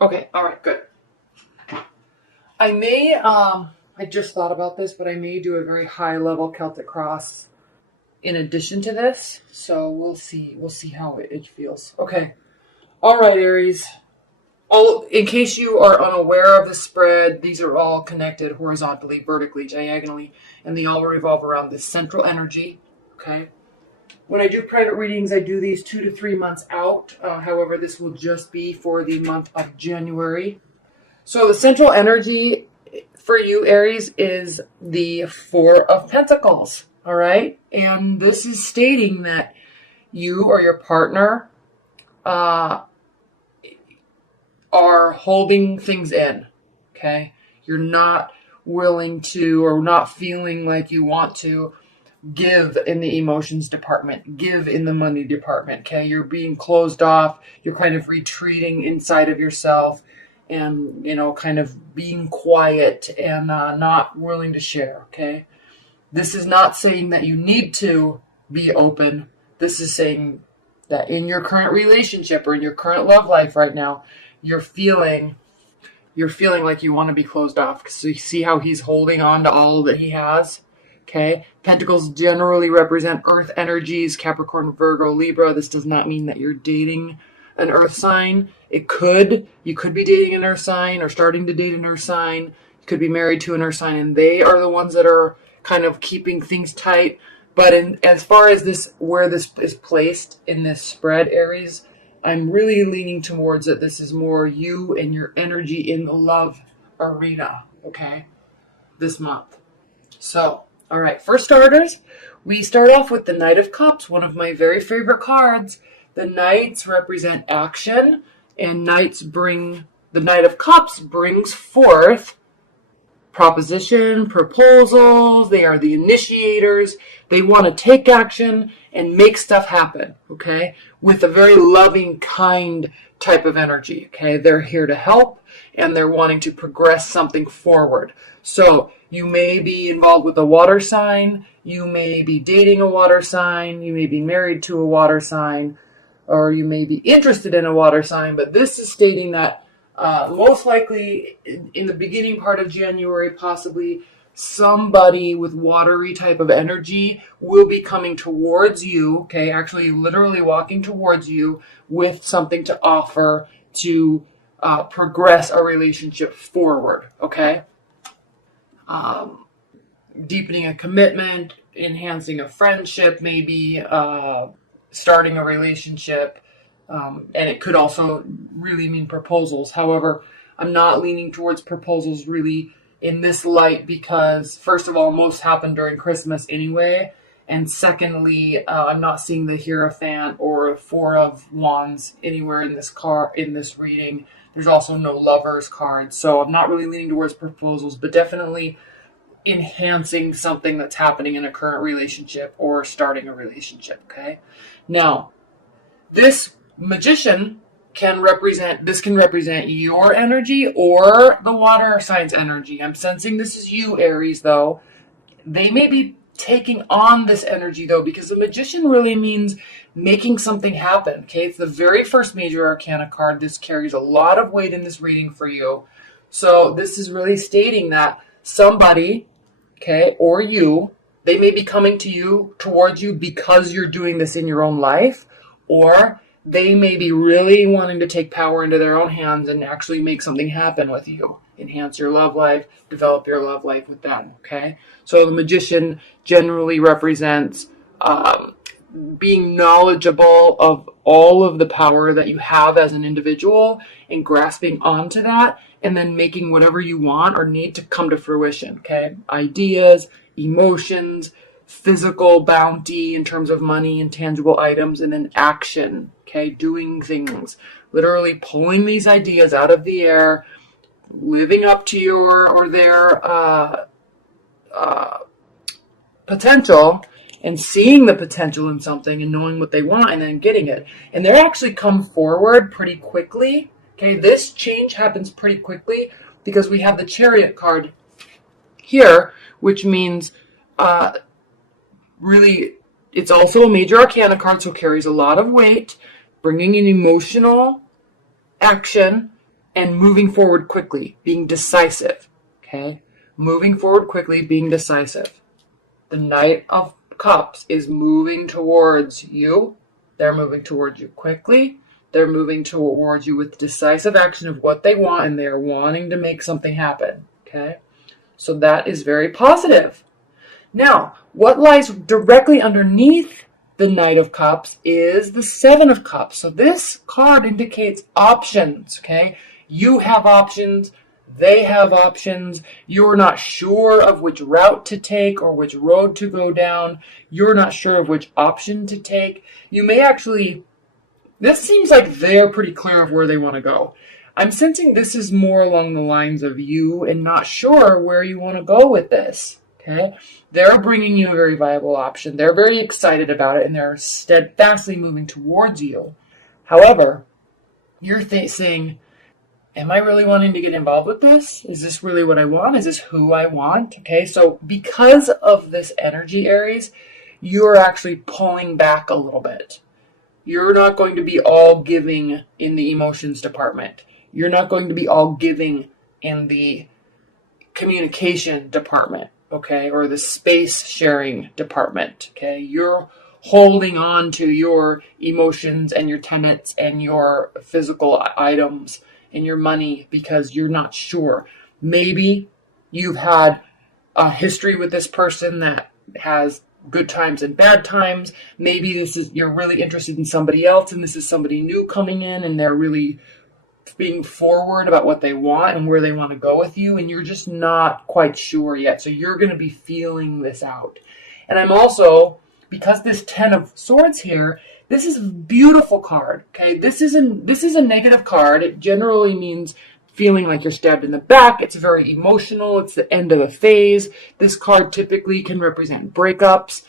Okay, all right, good. I may, I just thought about this, but I may do a very high level Celtic cross in addition to this. So we'll see. We'll see how it feels. Okay. All right, Aries. All in case you are unaware of the spread, these are all connected horizontally, vertically, diagonally, and they all revolve around this central energy. Okay. When I do private readings, I do these 2 to 3 months out. However, this will just be for the month of January. So the central energy for you, Aries, is the Four of Pentacles. All right. And this is stating that you or your partner are holding things in. Okay. You're not willing to, or not feeling like you want to give in the emotions department, give in the money department. Okay. You're being closed off. You're kind of retreating inside of yourself and, kind of being quiet and not willing to share. Okay. This is not saying that you need to be open. This is saying that in your current relationship or in your current love life right now, you're feeling like you want to be closed off. So you see how he's holding on to all that he has. Okay. Pentacles generally represent earth energies, Capricorn, Virgo, Libra. This does not mean that you're dating an earth sign. You could be dating an earth sign or starting to date an earth sign. You could be married to an earth sign, and they are the ones that are kind of keeping things tight. But as far as this, where this is placed in this spread, Aries, I'm really leaning towards that this is more you and your energy in the love arena, okay, this month. So, all right, for starters, we start off with the Knight of Cups, one of my very favorite cards. The Knights represent action, and the Knight of Cups brings forth proposition, proposals. They are the initiators. They want to take action and make stuff happen, okay? With a very loving, kind type of energy, okay? They're here to help, and they're wanting to progress something forward. So you may be involved with a water sign. You may be dating a water sign. You may be married to a water sign, or you may be interested in a water sign. But this is stating that most likely in the beginning part of January, possibly somebody with watery type of energy will be coming towards you, okay, actually literally walking towards you with something to offer to progress a relationship forward, okay? Deepening a commitment, enhancing a friendship, maybe starting a relationship. And it could also really mean proposals. However, I'm not leaning towards proposals really in this light because, first of all, most happen during Christmas anyway. And secondly, I'm not seeing the Hierophant or Four of Wands anywhere in this reading. There's also no Lovers card. So I'm not really leaning towards proposals, but definitely enhancing something that's happening in a current relationship or starting a relationship, okay? Now, this Magician can represent your energy or the water sign's energy. I'm sensing this is you, Aries, though. They may be taking on this energy, though, because the Magician really means making something happen, okay? It's the very first major arcana card. This carries a lot of weight in this reading for you. So this is really stating that somebody, okay, or you, they may be coming towards you because you're doing this in your own life, or they may be really wanting to take power into their own hands and actually make something happen with you. Enhance your love life, develop your love life with them, okay? So the Magician generally represents being knowledgeable of all of the power that you have as an individual and grasping onto that and then making whatever you want or need to come to fruition, okay? Ideas, emotions, physical bounty in terms of money and tangible items, and then action, okay? Doing things, literally pulling these ideas out of the air, living up to your or their potential and seeing the potential in something and knowing what they want and then getting it. And they actually come forward pretty quickly, okay? This change happens pretty quickly because we have the Chariot card here, which means really, it's also a major arcana card, so carries a lot of weight, bringing an emotional action and moving forward quickly, being decisive. Okay? Moving forward quickly, being decisive. The Knight of Cups is moving towards you. They're moving towards you quickly. They're moving towards you with decisive action of what they want, and they're wanting to make something happen. Okay? So that is very positive. Now, what lies directly underneath the Knight of Cups is the Seven of Cups. So this card indicates options, okay? You have options. They have options. You're not sure of which route to take or which road to go down. You're not sure of which option to take. You may actually, this seems like they're pretty clear of where they want to go. I'm sensing this is more along the lines of you and not sure where you want to go with this. Okay? They're bringing you a very viable option. They're very excited about it and they're steadfastly moving towards you. However, you're saying, am I really wanting to get involved with this? Is this really what I want? Is this who I want? Okay, so because of this energy, Aries, you're actually pulling back a little bit. You're not going to be all giving in the emotions department. You're not going to be all giving in the communication department, okay, or the space sharing department, okay? You're holding on to your emotions and your tenets and your physical items and your money because you're not sure. Maybe you've had a history with this person that has good times and bad times. Maybe you're really interested in somebody else and this is somebody new coming in and they're really being forward about what they want and where they want to go with you, and you're just not quite sure yet. So you're going to be feeling this out. And I'm also, because this 10 of Swords here, this is a beautiful card. Okay, this is a negative card. It generally means feeling like you're stabbed in the back. It's very emotional. It's the end of a phase. This card typically can represent breakups,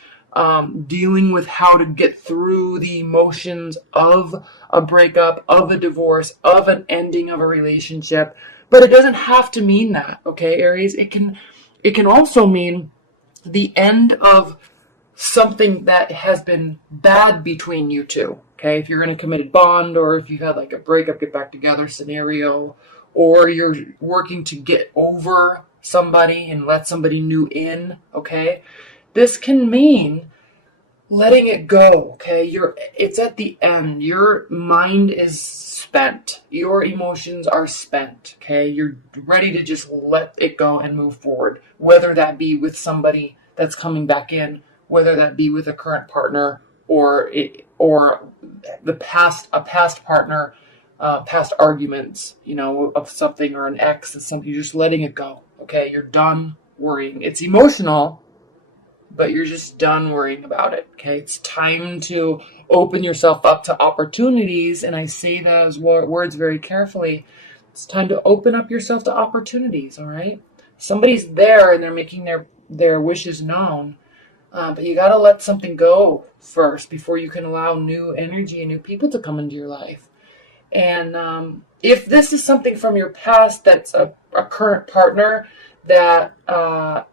dealing with how to get through the emotions of a breakup, of a divorce, of an ending of a relationship. But it doesn't have to mean that, okay, Aries? It can also mean the end of something that has been bad between you two, okay? If you're in a committed bond or if you've had like a breakup, get back together scenario, or you're working to get over somebody and let somebody new in, okay? This can mean letting it go, okay? It's at the end. Your mind is spent. Your emotions are spent, okay? You're ready to just let it go and move forward, whether that be with somebody that's coming back in, whether that be with a current partner or a past partner, past arguments, of something or an ex and something. You're just letting it go, okay? You're done worrying. It's emotional, but you're just done worrying about it, okay? It's time to open yourself up to opportunities, and I say those words very carefully. It's time to open up yourself to opportunities, all right? Somebody's there, and they're making their wishes known, but you got to let something go first before you can allow new energy and new people to come into your life. And if this is something from your past that's a current partner, that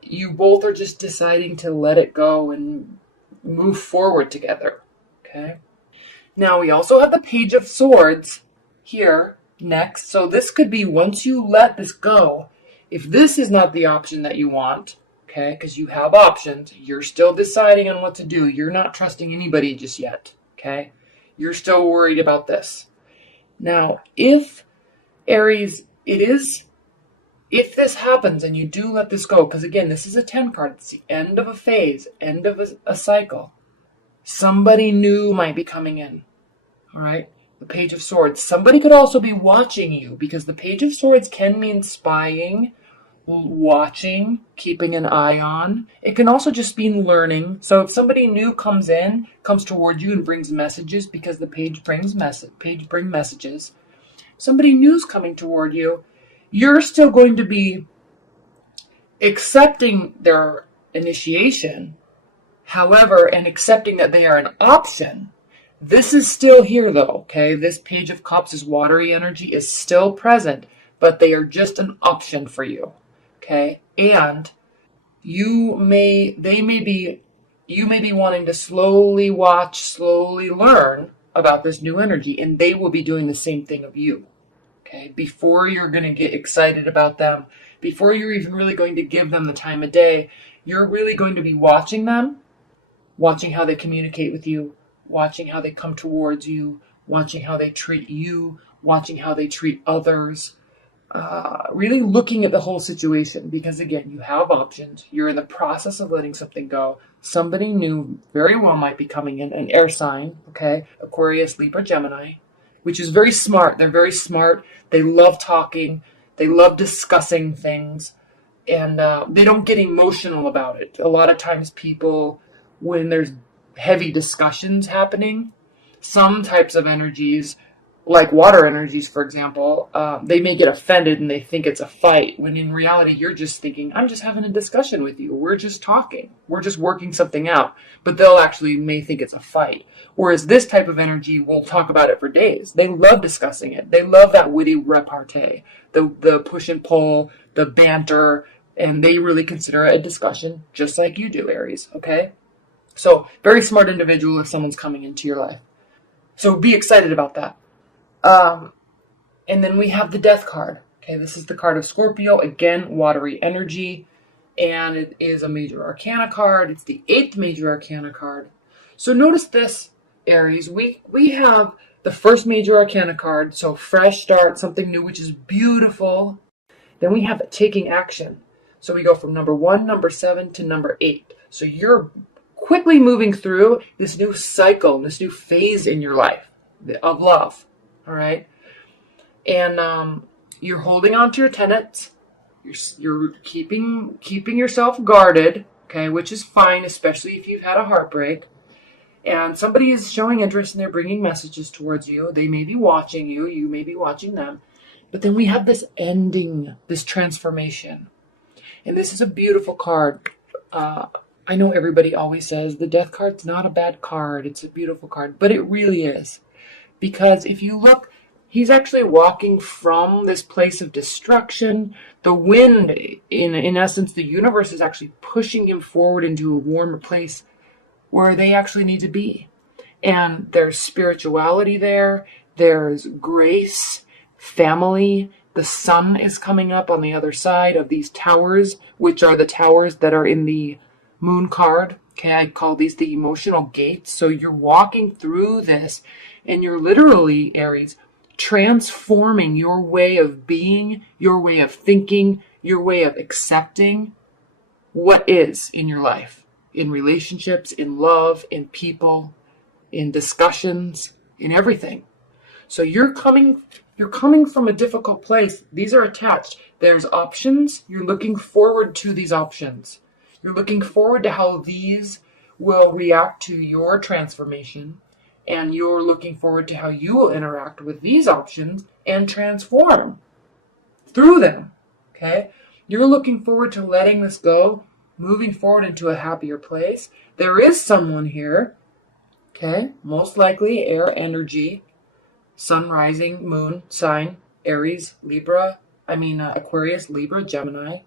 you both are just deciding to let it go and move forward together, okay? Now, we also have the Page of Swords here next. So this could be, once you let this go, if this is not the option that you want, okay, because you have options, you're still deciding on what to do. You're not trusting anybody just yet, okay? You're still worried about this. Now, if Aries, if this happens and you do let this go, because again, this is a 10 card, it's the end of a phase, end of a cycle. Somebody new might be coming in, all right? The Page of Swords. Somebody could also be watching you, because the Page of Swords can mean spying, watching, keeping an eye on. It can also just mean learning. So if somebody new comes towards you and brings messages, because the page brings messages. Somebody new's coming toward you. You're still going to be accepting their initiation, however, and accepting that they are an option. This is still here though, okay? This Page of Cups' watery energy is still present, but they are just an option for you, okay? And you may be wanting to slowly watch, slowly learn about this new energy, and they will be doing the same thing of you, Okay, before you're going to get excited about them, before you're even really going to give them the time of day, you're really going to be watching them, watching how they communicate with you, watching how they come towards you, watching how they treat you, watching how they treat others, really looking at the whole situation, because again, you have options. You're in the process of letting something go. Somebody new very well might be coming in, an air sign, okay? Aquarius, Libra, Gemini, which is very smart. They're very smart. They love talking. They love discussing things, and they don't get emotional about it. A lot of times people, when there's heavy discussions happening, some types of energies, like water energies, for example, they may get offended and they think it's a fight, when in reality, you're just thinking, I'm just having a discussion with you. We're just talking. We're just working something out. But they'll actually may think it's a fight. Whereas this type of energy, we'll talk about it for days. They love discussing it. They love that witty repartee, the push and pull, the banter, and they really consider it a discussion, just like you do, Aries, okay? So, very smart individual if someone's coming into your life. So be excited about that. And then we have the Death card. Okay, this is the card of Scorpio. Again, watery energy. And it is a major arcana card. It's the 8th major arcana card. So notice this, Aries. We have the first major arcana card. So fresh start, something new, which is beautiful. Then we have taking action. So we go from number 1, number 7 to number 8. So you're quickly moving through this new cycle, this new phase in your life of love. All right. And you're holding on to your tenets. You're keeping yourself guarded, okay, which is fine, especially if you've had a heartbreak. And somebody is showing interest and they're bringing messages towards you. They may be watching you. You may be watching them. But then we have this ending, this transformation. And this is a beautiful card. I know everybody always says the Death card's not a bad card. It's a beautiful card. But it really is. Because if you look, he's actually walking from this place of destruction. The wind, in essence, the universe is actually pushing him forward into a warmer place where they actually need to be. And there's spirituality there. There's grace, family. The sun is coming up on the other side of these towers, which are the towers that are in the moon card. Okay, I call these the emotional gates. So you're walking through this and you're literally, Aries, transforming your way of being, your way of thinking, your way of accepting what is in your life, in relationships, in love, in people, in discussions, in everything. So you're coming from a difficult place. These are attached. There's options. You're looking forward to these options. You're looking forward to how these will react to your transformation. And you're looking forward to how you will interact with these options and transform through them. Okay? You're looking forward to letting this go, moving forward into a happier place. There is someone here, okay? Most likely air energy, sun, rising, moon, sign, Aries, Aquarius, Libra, Gemini.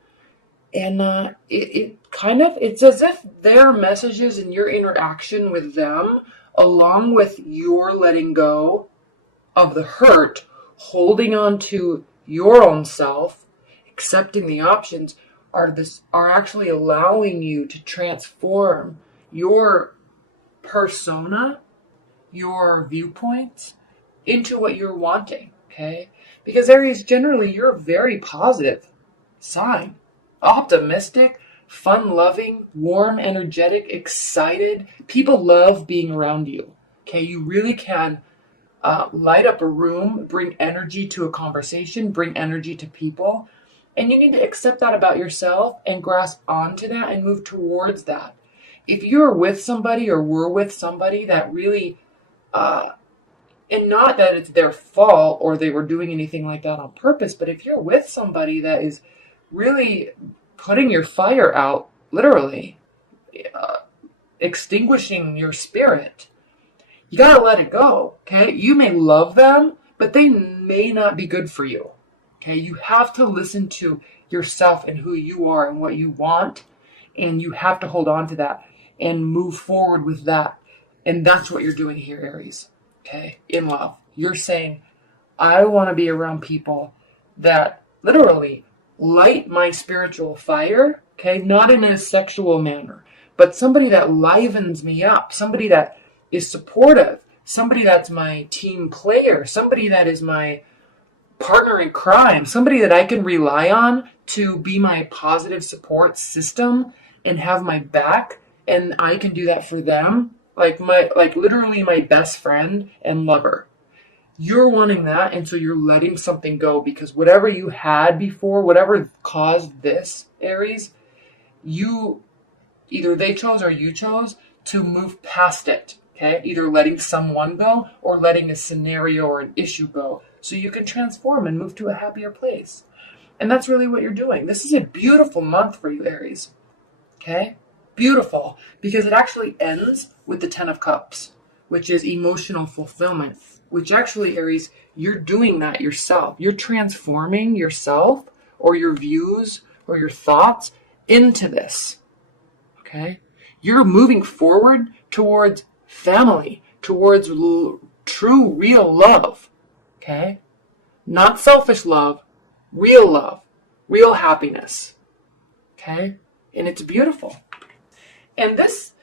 And it's as if their messages and your interaction with them, along with your letting go of the hurt, holding on to your own self, accepting the options, are actually allowing you to transform your persona, your viewpoints, into what you're wanting, okay? Because Aries, generally, you're a very positive sign. Optimistic, fun-loving, warm, energetic, excited. People love being around you, okay? You really can light up a room, bring energy to a conversation, bring energy to people. And you need to accept that about yourself and grasp onto that and move towards that. If you're with somebody or were with somebody that really, and not that it's their fault or they were doing anything like that on purpose, but if you're with somebody that is really putting your fire out, literally, extinguishing your spirit, you gotta let it go, okay? You may love them, but they may not be good for you, okay? You have to listen to yourself and who you are and what you want, and you have to hold on to that and move forward with that. And that's what you're doing here, Aries, okay? In love. You're saying, I want to be around people that literally light my spiritual fire, okay? Not in a sexual manner, but somebody that livens me up, somebody that is supportive, somebody that's my team player, somebody that is my partner in crime, somebody that I can rely on to be my positive support system and have my back, and I can do that for them, like literally my best friend and lover. You're wanting that, and so you're letting something go because whatever you had before, whatever caused this, Aries, you either they chose or you chose to move past it. Okay, either letting someone go or letting a scenario or an issue go so you can transform and move to a happier place. And that's really what you're doing. This is a beautiful month for you, Aries. Okay? Beautiful. Because it actually ends with the Ten of Cups, which is emotional fulfillment, which actually, Aries, you're doing that yourself. You're transforming yourself or your views or your thoughts into this. Okay? You're moving forward towards family, towards true, real love. Okay? Not selfish love, real happiness. Okay? And it's beautiful. And this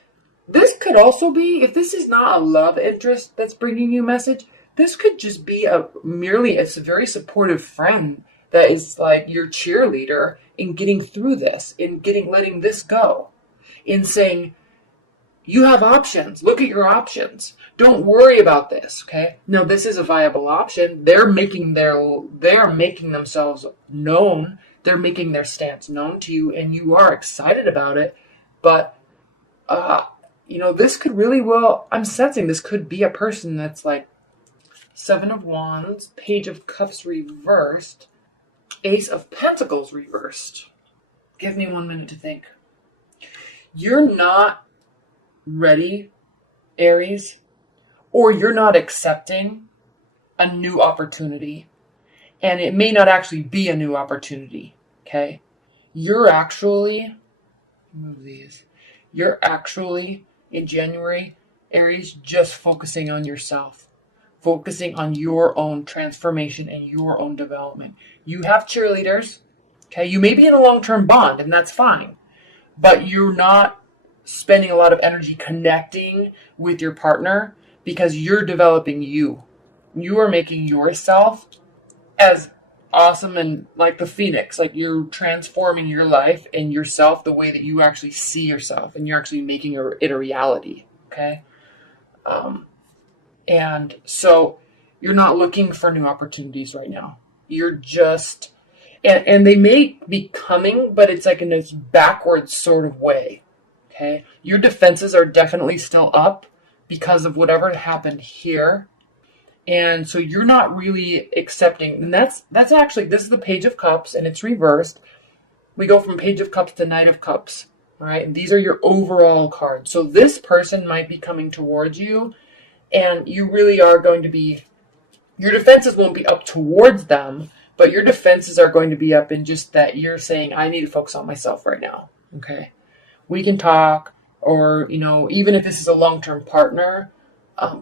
could also be, if this is not a love interest that's bringing you a message, this could just be a very supportive friend that is like your cheerleader in getting through this, in letting this go, in saying, you have options. Look at your options. Don't worry about this, okay? No, this is a viable option. They're making themselves known. They're making their stance known to you, and you are excited about it. But, this could really I'm sensing this could be a person that's like Seven of Wands, Page of Cups reversed, Ace of Pentacles reversed. Give me 1 minute to think. You're not ready, Aries, or you're not accepting a new opportunity, and it may not actually be a new opportunity, okay? You're actually in January, Aries, just focusing on yourself, focusing on your own transformation and your own development. You have cheerleaders, okay? You may be in a long-term bond, and that's fine, but you're not spending a lot of energy connecting with your partner because you're developing you. You are making yourself as awesome and like the phoenix, like you're transforming your life and yourself the way that you actually see yourself, and you're actually making it a reality, okay? And so you're not looking for new opportunities right now. You're just, and they may be coming, but it's like in this backwards sort of way. Okay, your defenses are definitely still up because of whatever happened here. And so you're not really accepting, and that's actually, this is the Page of Cups, and it's reversed. We go from Page of Cups to Knight of Cups, all right? And these are your overall cards. So this person might be coming towards you, and you really are going to be, your defenses won't be up towards them, but your defenses are going to be up in just that you're saying, I need to focus on myself right now, okay? We can talk, or, even if this is a long-term partner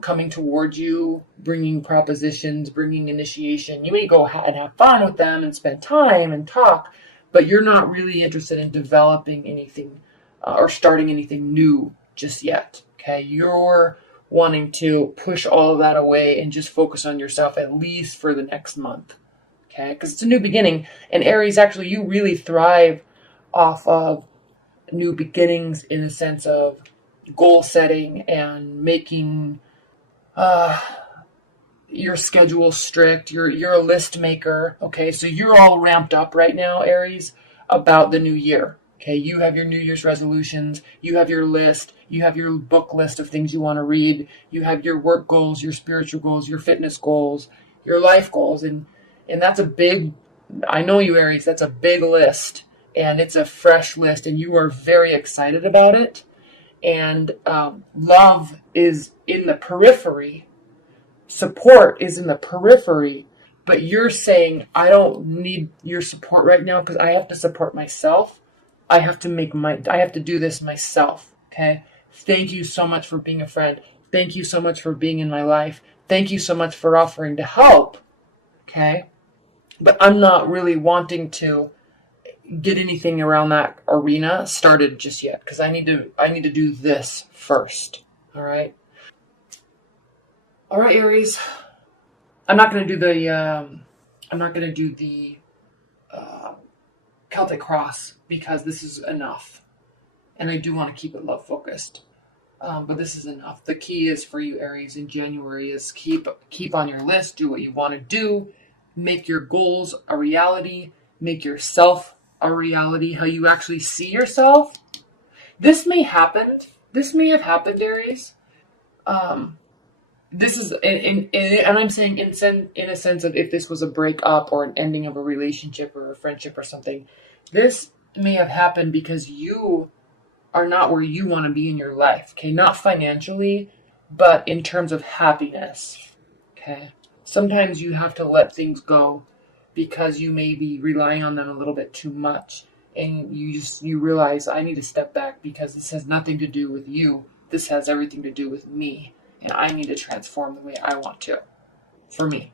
coming towards you, bringing propositions, bringing initiation, you may go and have fun with them and spend time and talk, but you're not really interested in developing anything or starting anything new just yet, okay? You're wanting to push all of that away and just focus on yourself, at least for the next month, okay? Because it's a new beginning, and Aries, actually, you really thrive off of new beginnings in the sense of goal setting and making your schedule strict. You're a list maker, okay? So you're all ramped up right now, Aries, about the new year, okay? You have your New Year's resolutions, you have your list, you have your book list of things you want to read, you have your work goals, your spiritual goals, your fitness goals, your life goals, and that's a big, I know you, Aries, that's a big list. And it's a fresh list, and you are very excited about it. And love is in the periphery. Support is in the periphery. But you're saying, I don't need your support right now because I have to support myself. I have to do this myself. Okay? Thank you so much for being a friend. Thank you so much for being in my life. Thank you so much for offering to help. Okay? But I'm not really wanting to get anything around that arena started just yet, because I need to do this first. All right? All right, Aries. I'm not going to do the Celtic cross, because this is enough. And I do want to keep it love focused. But this is enough. The key is for you, Aries, in January is keep on your list, do what you want to do, make your goals a reality, make yourself a reality, how you actually see yourself. This may happen. This may have happened, Aries. This is, and I'm saying in a sense of if this was a breakup or an ending of a relationship or a friendship or something, this may have happened because you are not where you want to be in your life, okay? Not financially, but in terms of happiness, okay? Sometimes you have to let things go because you may be relying on them a little bit too much, and you realize, I need to step back because this has nothing to do with you. This has everything to do with me, and I need to transform the way I want to, for me,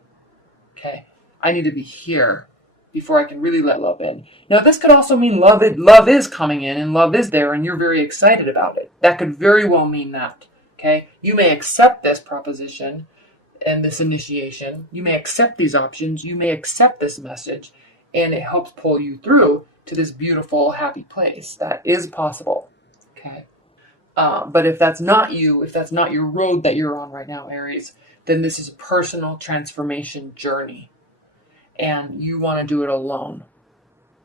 okay? I need to be here before I can really let love in. Now, this could also mean love is coming in and love is there and you're very excited about it. That could very well mean that, okay? You may accept this proposition and this initiation. You may accept these options. You may accept this message, and it helps pull you through to this beautiful, happy place. That is possible, okay? But if that's not you, if that's not your road that you're on right now, Aries, then this is a personal transformation journey. And you want to do it alone,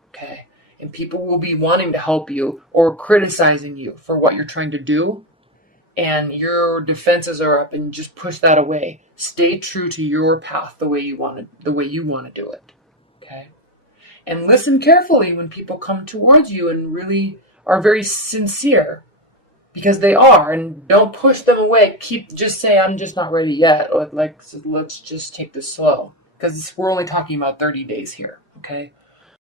okay? And people will be wanting to help you or criticizing you for what you're trying to do, and your defenses are up, and just push that away. Stay true to your path the way you want to do it, okay? And listen carefully when people come towards you and really are very sincere, because they are, and don't push them away. Just say, I'm just not ready yet, or let's just take this slow. Because we're only talking about 30 days here, okay?